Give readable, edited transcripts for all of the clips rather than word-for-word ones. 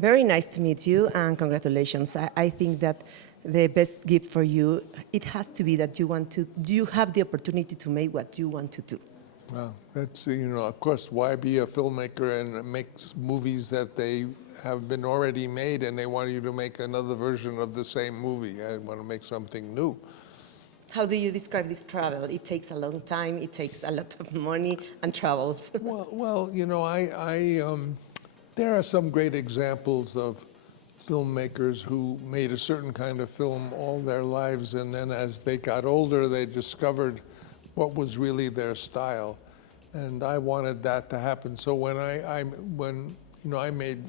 Very nice to meet you, and congratulations. I think that the best gift for you, it has to be that you have the opportunity to make what you want to do. Well, that's, of course, why be a filmmaker and make movies that they have been already made and they want you to make another version of the same movie. I want to make something new. How do you describe this travel? It takes a long time, it takes a lot of money and travels. Well, there are some great examples of filmmakers who made a certain kind of film all their lives, and then as they got older, they discovered what was really their style. And I wanted that to happen. So when I made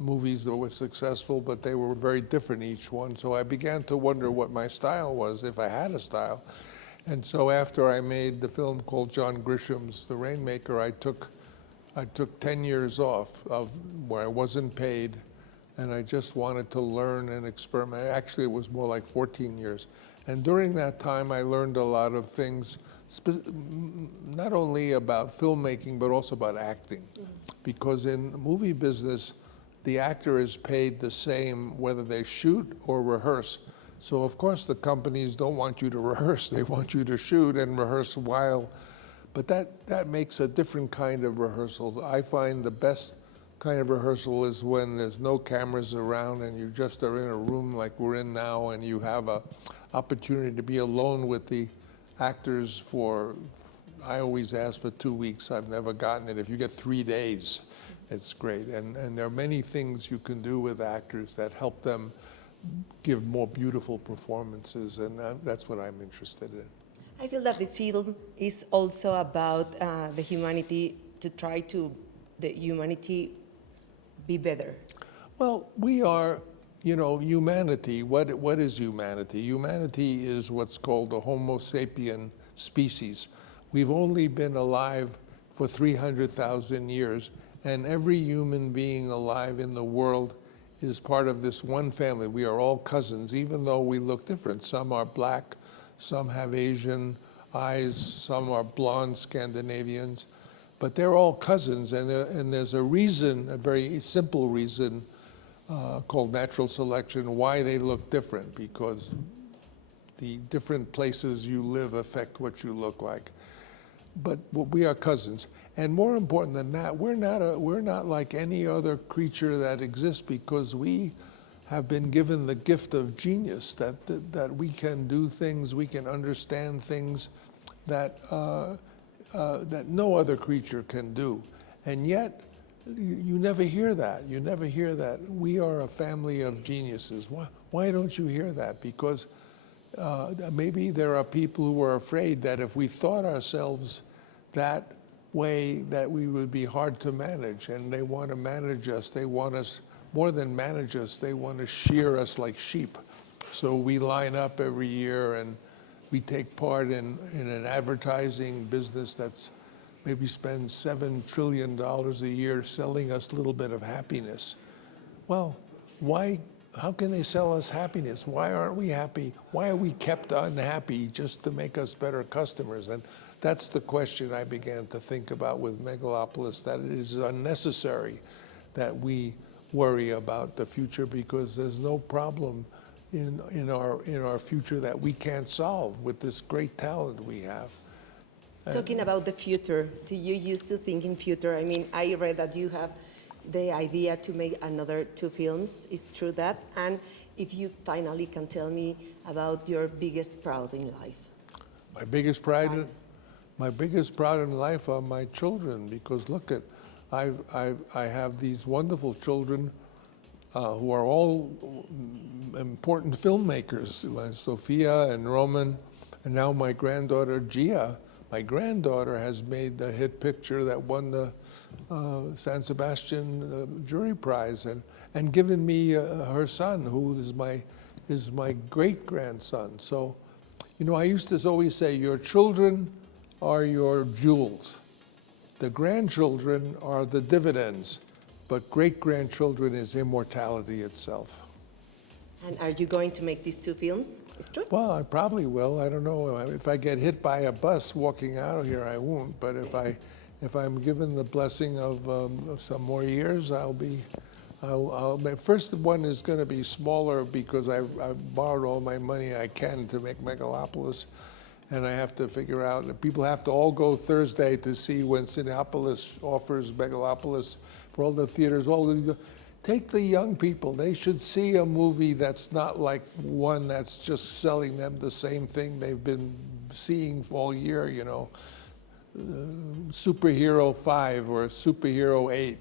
movies that were successful, but they were very different each one. So I began to wonder what my style was, if I had a style. And so after I made the film called John Grisham's The Rainmaker, I took 10 years off of where I wasn't paid, and I just wanted to learn and experiment. Actually, it was more like 14 years. And during that time, I learned a lot of things, not only about filmmaking, but also about acting. Because in the movie business, the actor is paid the same whether they shoot or rehearse. So of course the companies don't want you to rehearse, they want you to shoot and rehearse while, but that makes a different kind of rehearsal. I find the best kind of rehearsal is when there's no cameras around and you just are in a room like we're in now, and you have a opportunity to be alone with the actors I always ask for 2 weeks. I've never gotten it. If you get 3 days, it's great. And there are many things you can do with actors that help them give more beautiful performances, and that's what I'm interested in. I feel that this film is also about the humanity, to try to the humanity be better. Well, we are, humanity. What is humanity? Humanity is what's called the Homo sapien species. We've only been alive for 300,000 years, and every human being alive in the world is part of this one family. We are all cousins, even though we look different. Some are black, some have Asian eyes, some are blonde Scandinavians, but they're all cousins, and there's a reason, a very simple reason, called natural selection, why they look different, because the different places you live affect what you look like. But we are cousins. And more important than that, we're not like any other creature that exists, because we have been given the gift of genius, that we can do things, we can understand things that no other creature can do. And yet, you never hear that. You never hear that. We are a family of geniuses. Why don't you hear that? Because maybe there are people who are afraid that if we thought ourselves that way, that we would be hard to manage, and they want to manage us. They want us, more than manage us, they want to shear us like sheep. So we line up every year and we take part in an advertising business that's maybe spends $7 trillion a year selling us a little bit of happiness. Well, how can they sell us happiness? Why aren't we happy? Why are we kept unhappy just to make us better customers? And that's the question I began to think about with Megalopolis, that it is unnecessary that we worry about the future, because there's no problem in our future that we can't solve with this great talent we have. Talking about the future, do you used to think in future? I mean, I read that you have the idea to make another 2 films. Is true that? And if you finally can tell me about your biggest pride in life. My biggest pride in life are my children, because look at, I have these wonderful children who are all important filmmakers, Sophia and Roman, and now my granddaughter Gia. My granddaughter has made the hit picture that won the San Sebastian jury prize, and given me her son, who is my great-grandson. So, I used to always say, your children are your jewels. The grandchildren are the dividends, but great-grandchildren is immortality itself. And are you going to make these 2 films? It's true? Well, I probably will. I don't know. If I get hit by a bus walking out of here, I won't. But if I'm given the blessing of some more years, I'll My first one is going to be smaller because I've borrowed all my money I can to make Megalopolis, and I have to figure out, people have to all go Thursday to see when Cineapolis offers Megalopolis for all the theaters. Take the young people. They should see a movie that's not like one that's just selling them the same thing they've been seeing all year, you know, Superhero 5 or Superhero 8.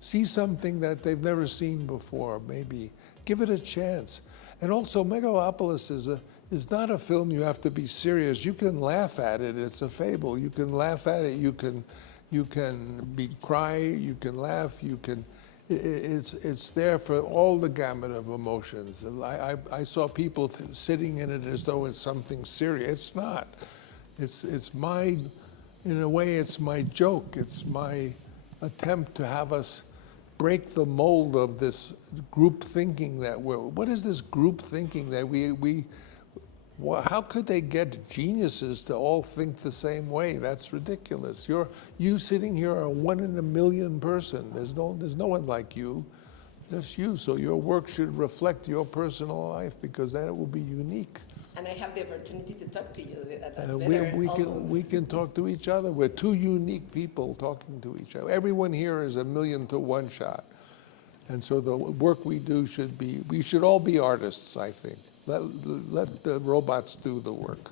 See something that they've never seen before, maybe. Give it a chance. And also, Megalopolis is not a film you have to be serious. You can laugh at it. It's a fable. You can laugh at it. You can cry. You can laugh. It's there for all the gamut of emotions. I saw people sitting in it as though it's something serious. It's not. It's my, in a way, it's my joke. It's my attempt to have us break the mold of this group thinking that what is this group thinking that how could they get geniuses to all think the same way? That's ridiculous. You sitting here are a 1 in a million person. There's no one like you, just you. So your work should reflect your personal life because then it will be unique. And I have the opportunity to talk to you. That's better. We can talk to each other. We're two unique people talking to each other. Everyone here is 1,000,000 to 1 shot. And so the work we do we should all be artists, I think. Let the robots do the work,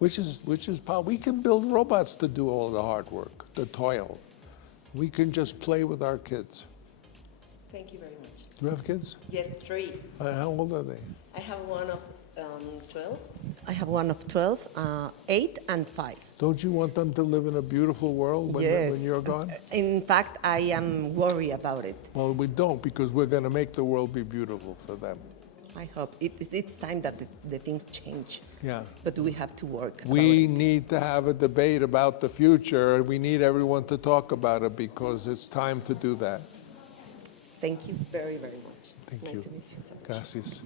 which is we can build robots to do all the hard work, the toil. We can just play with our kids. Thank you very much. Do you have kids? Yes, 3. How old are they? I have one of 12. I have one of 12, 8, and 5. Don't you want them to live in a beautiful world when you're gone? In fact, I am worried about it. Well, we don't, because we're going to make the world be beautiful for them. I hope. It's time that the things change. Yeah. But we have to work. We need to have a debate about the future. We need everyone to talk about it because it's time to do that. Thank you very, very much. Thank you. Nice to meet you so much. Gracias.